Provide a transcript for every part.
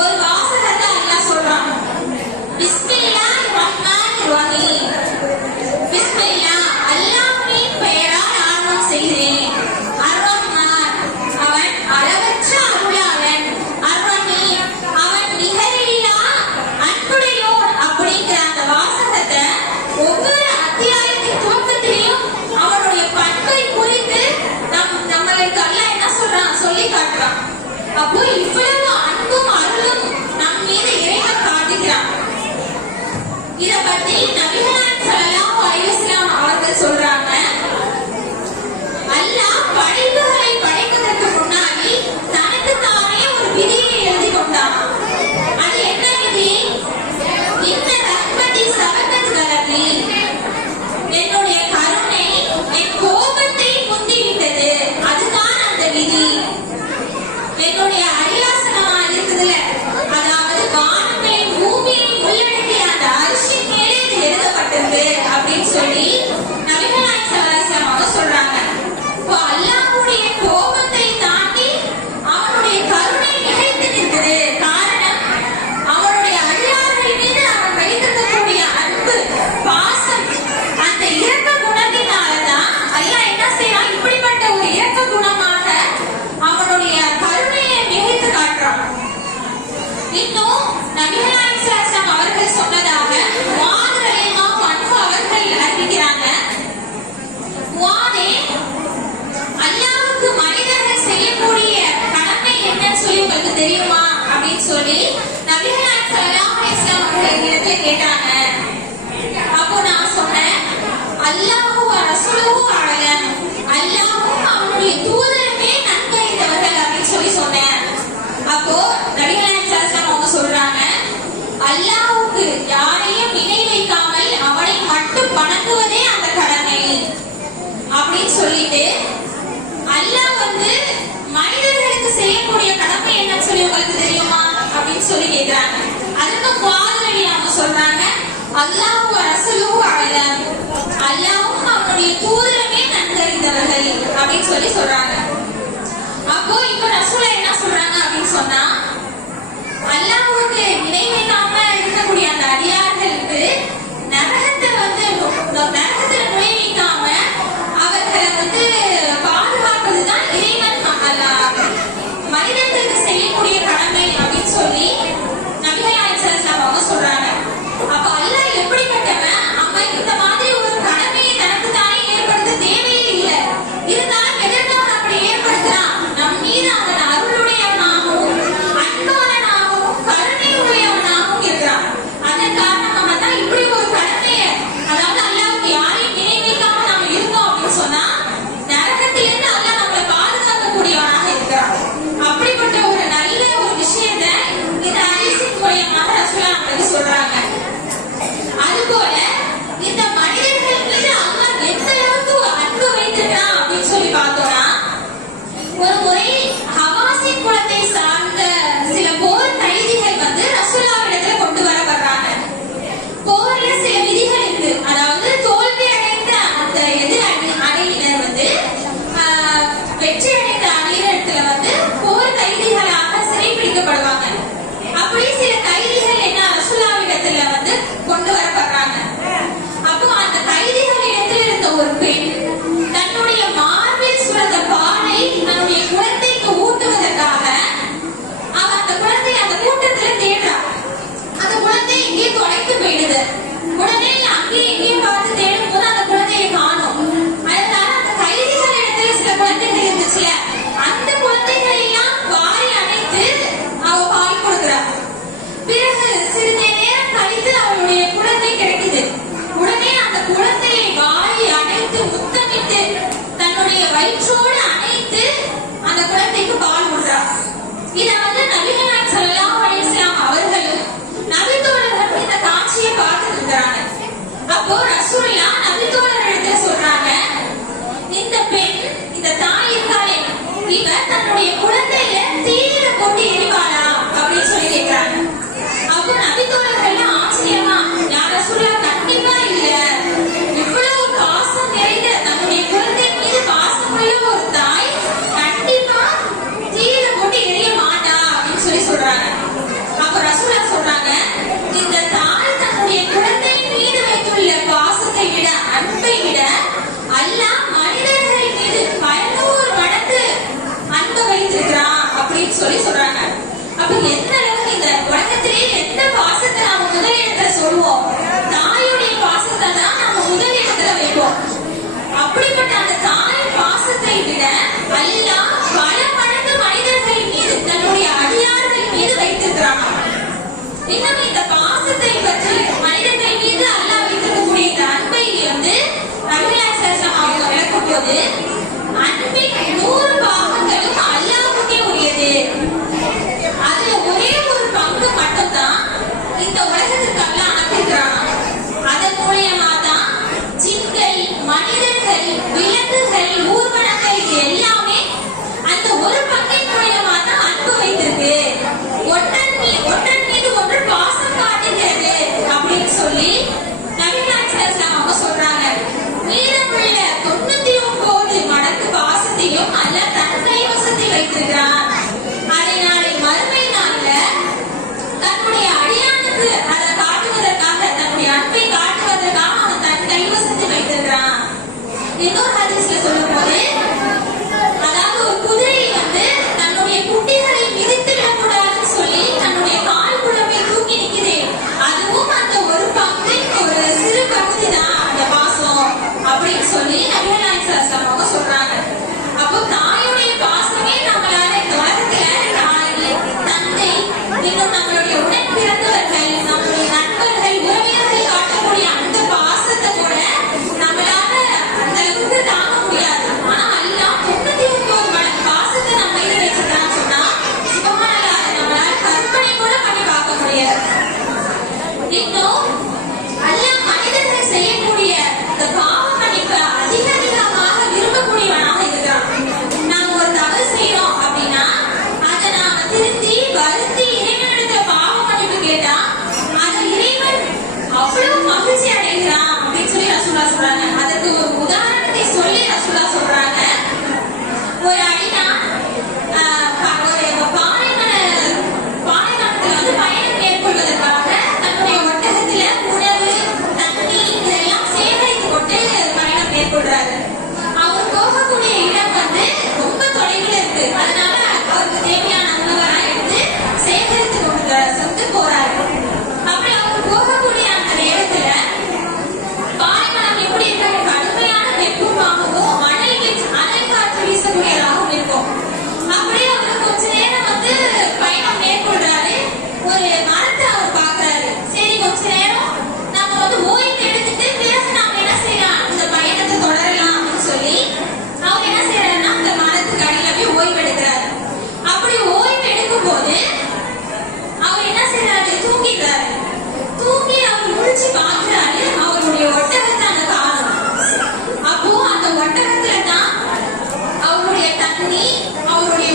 Well, now salarial அவர்களும் நபித்தோழரும் இந்த காட்சியை பார்த்து இருக்கிறாங்க அப்போ ரசூல்லா நபித்தோழரிடத்துல சொல்றாங்க இந்த பெண் இந்த தாய் இருக்காளே இவர் தன்னுடைய குழந்தை Dígame பண்ணி அவங்களுடைய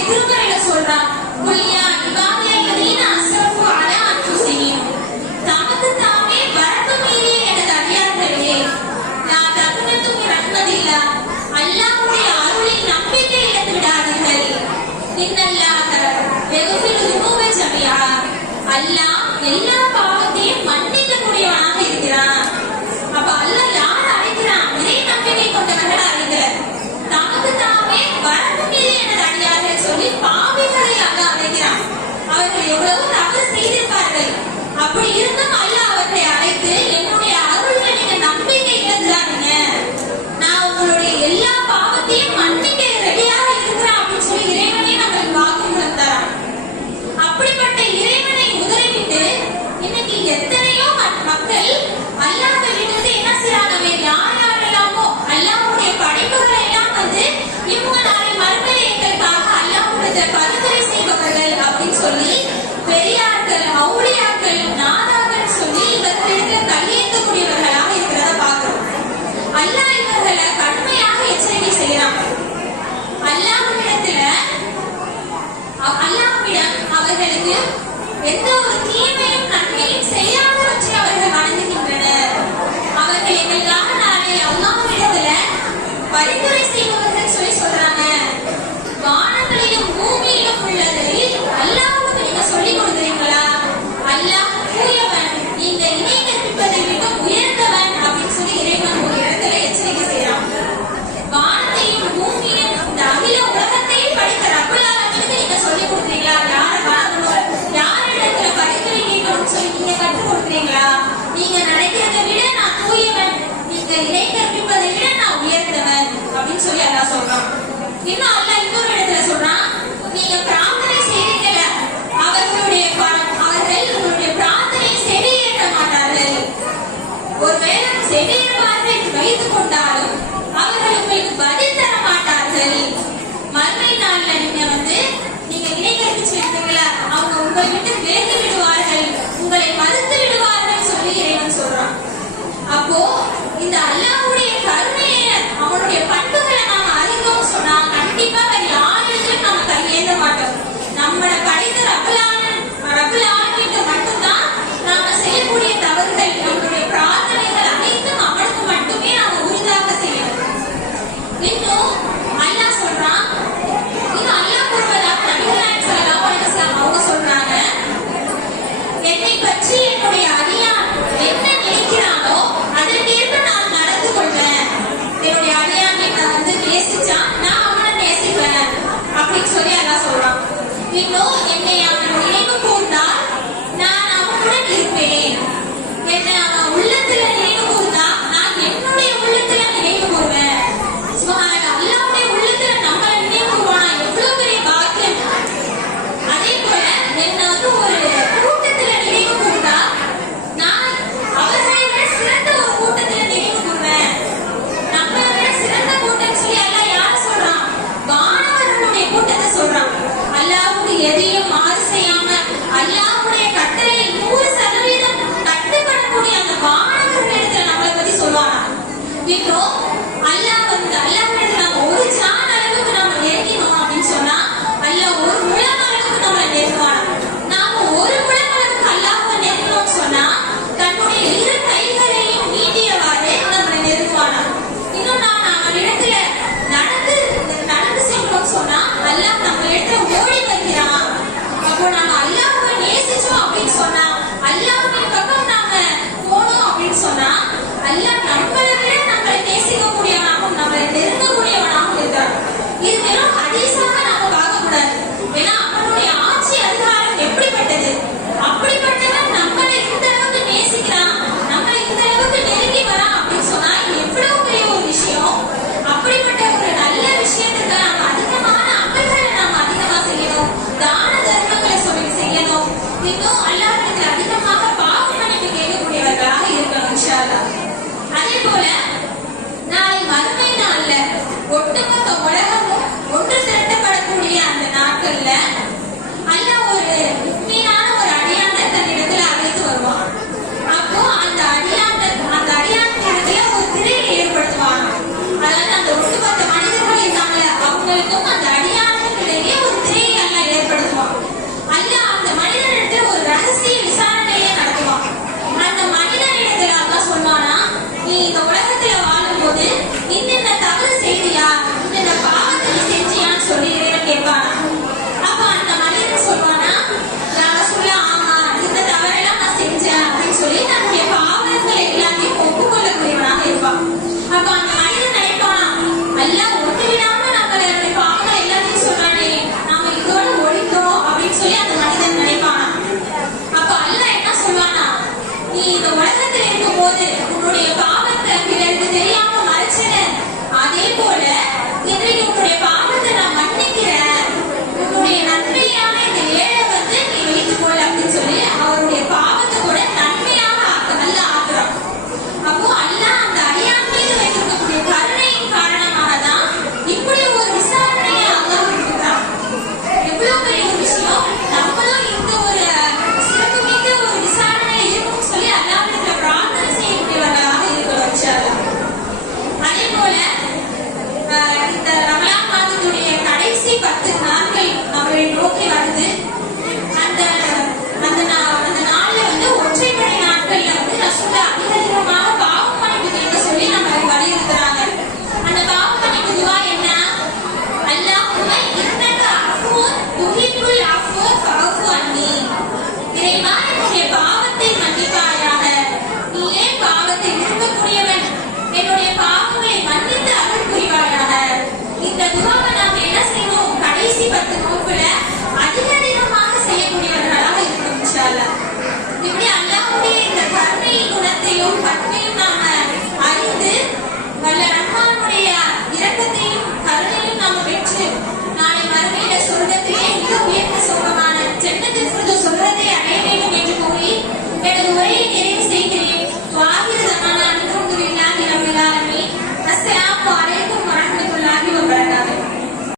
திருமறையில சொல்றான் தமக்கு தாமே வரப்பு மீறிய எனது அடியார்களே நான் தகுனத்தும் நன்மதில்லா அல்லாஹுடைய அருளில் நம்பிக்கை இழந்து விடாதீர்கள். இன்னல்லாத வெகுவில் உணவை சமையா அல்லாஹ் எல்லா Amen. Thank you.